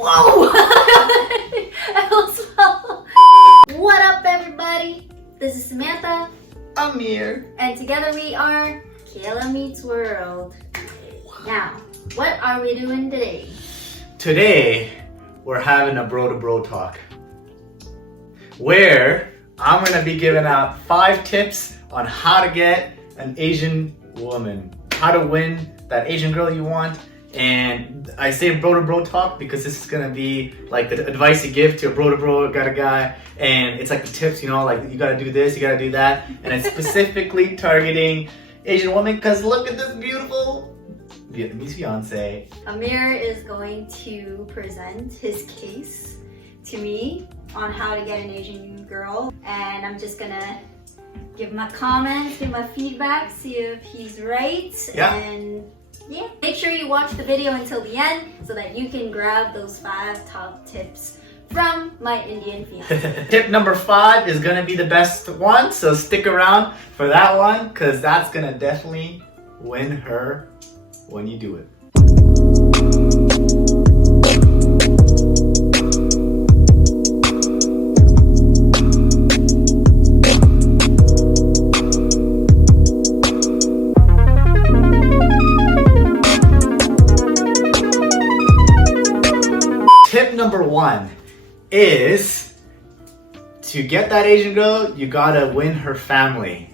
Whoa! What up, everybody? This is Samantha. Amir. And together we are Kayla Meets World. Now, what are we doing today? Today, we're having a bro-to-bro talk where I'm going to be giving out 5 tips on how to get an Asian woman, how to win that Asian girl you want. And I say bro-to-bro talk because this is going to be like the advice you give to a bro-to-bro guy, and it's like the tips, you know, like you got to do this, you got to do that, and it's specifically targeting Asian women because look at this beautiful Vietnamese fiance. Amir is going to present his case to me on how to get an Asian girl, and I'm just gonna give my comments, give my feedback, see if he's right. Yeah. And yeah, make sure you watch the video until the end so that you can grab those 5 top tips from my Indian fiance. Tip number 5 is gonna be the best one, so stick around for that one because that's gonna definitely win her when you do it. Tip number 1 is to get that Asian girl, you gotta win her family.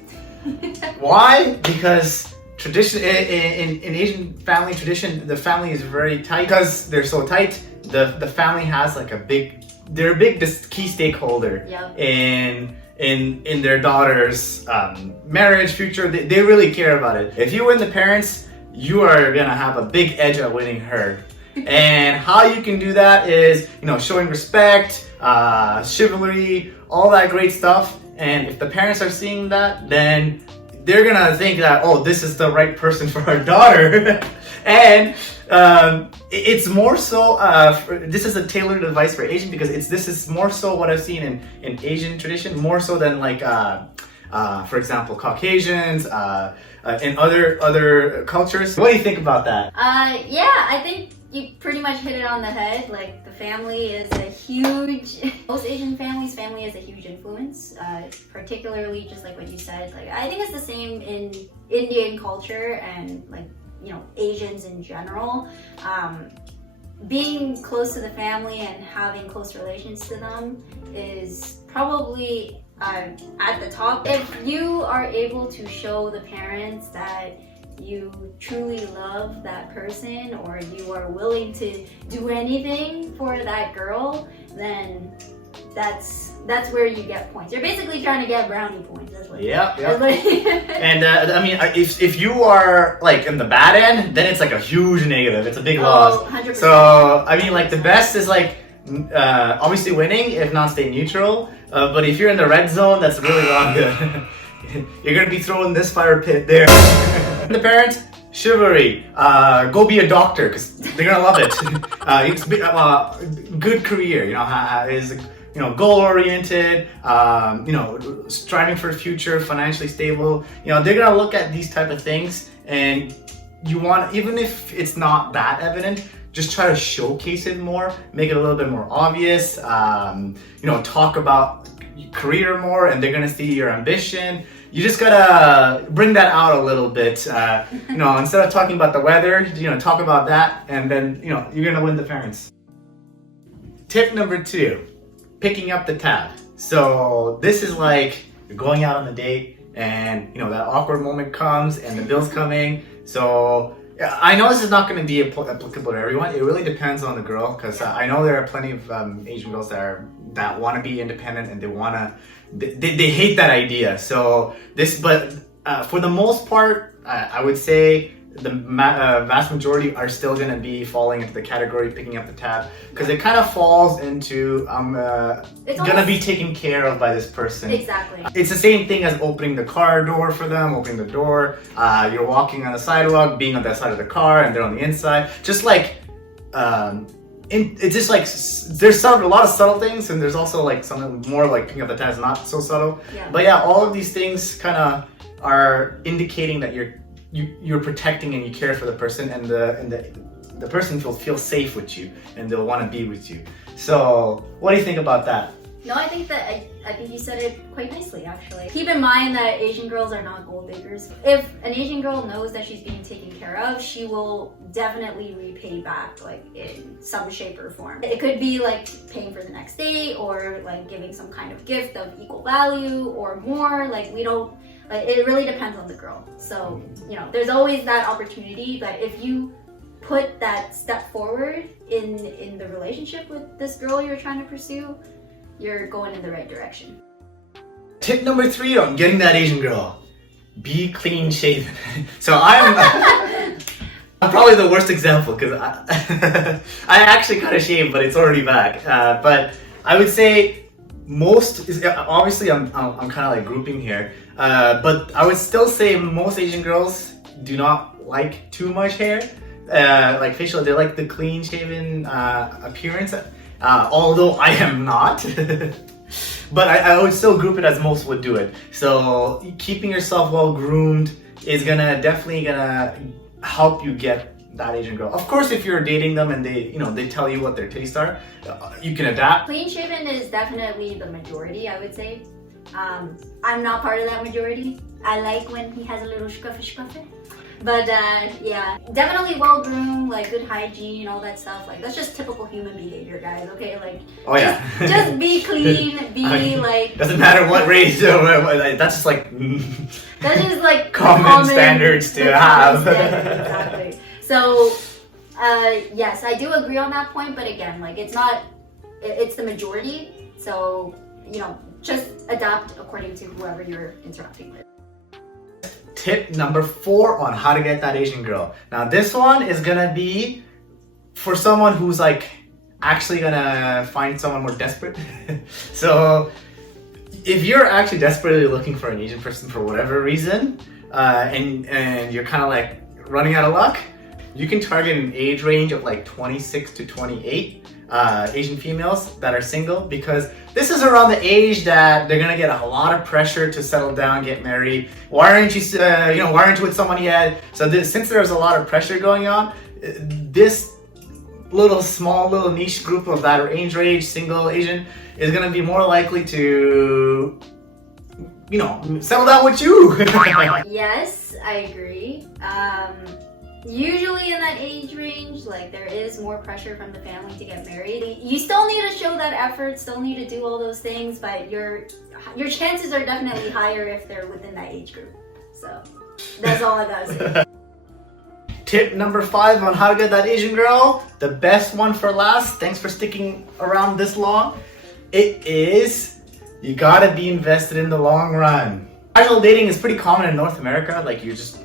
Why? Because tradition in Asian family tradition, the family is very tight. Because they're so tight, the family has like they're a big key stakeholder. Yep. in their daughter's marriage, future. They really care about it. If you win the parents, you are gonna have a big edge at winning her. And how you can do that is, you know, showing respect, chivalry, all that great stuff. And if the parents are seeing that, then they're gonna think that, oh, this is the right person for our daughter. And it's more so, this is a tailored advice for Asian because this is more so what I've seen in Asian tradition, more so than like, for example, Caucasians, in other cultures. What do you think about that? Yeah, I think you pretty much hit it on the head. Like, the family is a huge, most Asian families, family is a huge influence, particularly just like what you said. Like, I think it's the same in Indian culture and like, you know, Asians in general. Being close to the family and having close relations to them is probably at the top. If you are able to show the parents that you truly love that person or you are willing to do anything for that girl, then that's where you get points. You're basically trying to get brownie points. That's what. Yeah. And I mean, if you are like in the bad end, then it's like a huge negative. It's a big loss. 100%. So I mean, like the best is like obviously winning, if not stay neutral. But if you're in the red zone, that's really wrong. You're gonna be thrown in this fire pit there. The parents, chivalry. Go be a doctor because they're gonna love it. It's good career. You know, is, you know, goal oriented. You know, striving for a future, financially stable. You know, they're gonna look at these type of things, and you want, even if it's not that evident, just try to showcase it more, make it a little bit more obvious. You know, talk about career more, and they're gonna see your ambition. You just gotta bring that out a little bit. You know, instead of talking about the weather, you know, talk about that, and then, you know, you're gonna win the parents. Tip number 2, picking up the tab. So this is like you're going out on a date, and you know that awkward moment comes, and the bill's coming. So I know this is not going to be applicable to everyone. It really depends on the girl, because I know there are plenty of Asian girls that want to be independent, and they hate that idea. So but for the most part, I would say the vast majority are still going to be falling into the category picking up the tab, because it kind of falls into going to be taken care of by this person. Exactly. It's the same thing as opening the car door for them, opening the door. You're walking on the sidewalk, being on that side of the car, and they're on the inside. Just like, it's just like, there's a lot of subtle things, and there's also like something more like picking up the tab is not so subtle. Yeah. But yeah, all of these things kind of are indicating that you're protecting and you care for the person, and the person will feel safe with you and they'll want to be with you. So what do you think about that? No, I think you said it quite nicely, actually. Keep in mind that Asian girls are not gold diggers. If an Asian girl knows that she's being taken care of, she will definitely repay back, like in some shape or form. It could be like paying for the next date, or like giving some kind of gift of equal value or more. Like it really depends on the girl. So, you know, there's always that opportunity, but if you put that step forward in the relationship with this girl you're trying to pursue, you're going in the right direction. Tip number 3 on getting that Asian girl: be clean shaven. So I'm probably the worst example because I actually cut a shave, but it's already back. But I would say obviously I'm kind of like grouping here, but I would still say most Asian girls do not like too much hair, like facial. They like the clean shaven appearance. Although I am not, but I would still group it as most would do it. So keeping yourself well groomed is definitely gonna help you get that Asian girl. Of course, if you're dating them and they tell you what their tastes are, you can adapt. Clean shaven is definitely the majority, I would say. I'm not part of that majority. I like when he has a little scruffy. But yeah, definitely well groomed, like good hygiene, all that stuff. Like that's just typical human behavior, guys. Okay, like just be clean, be like. Doesn't matter what race. That's just like. That's just like common standards to have. Exactly. So, yes, I do agree on that point. But again, like it's the majority. So just adapt according to whoever you're interacting with. Tip number 4 on how to get that Asian girl. Now this one is gonna be for someone who's like actually gonna find someone more desperate. So if you're actually desperately looking for an Asian person for whatever reason, and you're kind of like running out of luck, you can target an age range of like 26 to 28 Asian females that are single, because this is around the age that they're gonna get a lot of pressure to settle down, get married. Why aren't you with someone yet? So since there's a lot of pressure going on, this small little niche group of that age range, single Asian, is gonna be more likely to settle down with you. Yes, I agree. Usually in that age range, like there is more pressure from the family to get married. You still need to show that effort, still need to do all those things, but your chances are definitely higher if they're within that age group. So that's all I gotta say. Tip number 5 on how to get that Asian girl, the best one for last. Thanks for sticking around this long. It is, you gotta be invested in the long run. Casual dating is pretty common in North America. Like you just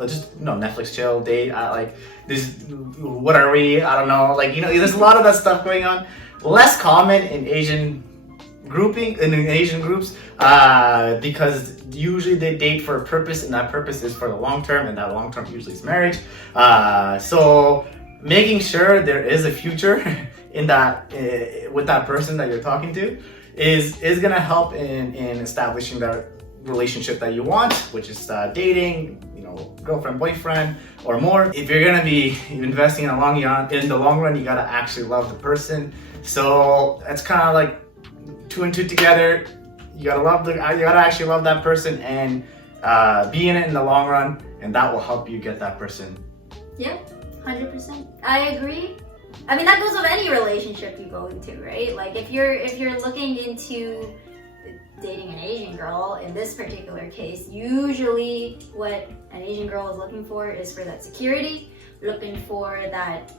Netflix chill date, like this, what are we, I don't know, like there's a lot of that stuff going on. Less common in Asian groups, because usually they date for a purpose, and that purpose is for the long term, and that long term usually is marriage. So making sure there is a future in that with that person that you're talking to is gonna help in establishing that relationship that you want, which is dating, girlfriend, boyfriend, or more. If you're gonna be investing in the long run, you gotta actually love the person. So it's kind of like 2 and 2 together. You gotta actually love that person and be in it in the long run, and that will help you get that person. Yep, 100%. I agree. I mean, that goes with any relationship you go into, right? Like if you're looking into dating an Asian girl, in this particular case, usually what an Asian girl is looking for is for that security, looking for that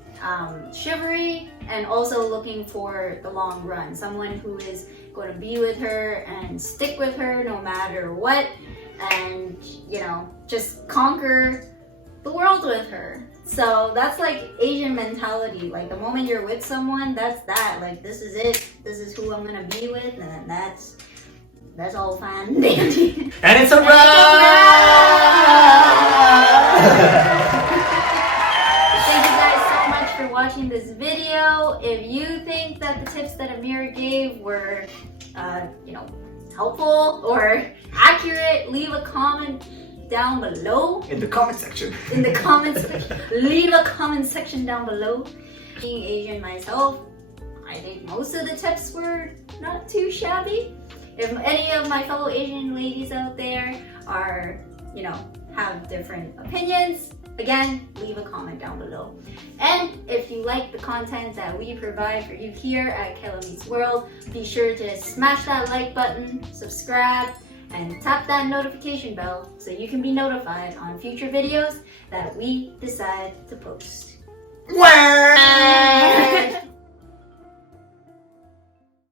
chivalry, and also looking for the long run. Someone who is going to be with her and stick with her no matter what, and just conquer the world with her. So that's like Asian mentality. Like the moment you're with someone, that's that. Like this is it. This is who I'm gonna be with, and then that's all fine. And it's a wrap! Thank you guys so much for watching this video. If you think that the tips that Amir gave were, helpful or accurate, leave a comment down below. In the comment section. In the comments section. Leave a comment section down below. Being Asian myself, I think most of the tips were not too shabby. If any of my fellow Asian ladies out there are, you know, have different opinions, again, leave a comment down below. And if you like the content that we provide for you here at Kayla Meets World, be sure to smash that like button, subscribe, and tap that notification bell so you can be notified on future videos that we decide to post.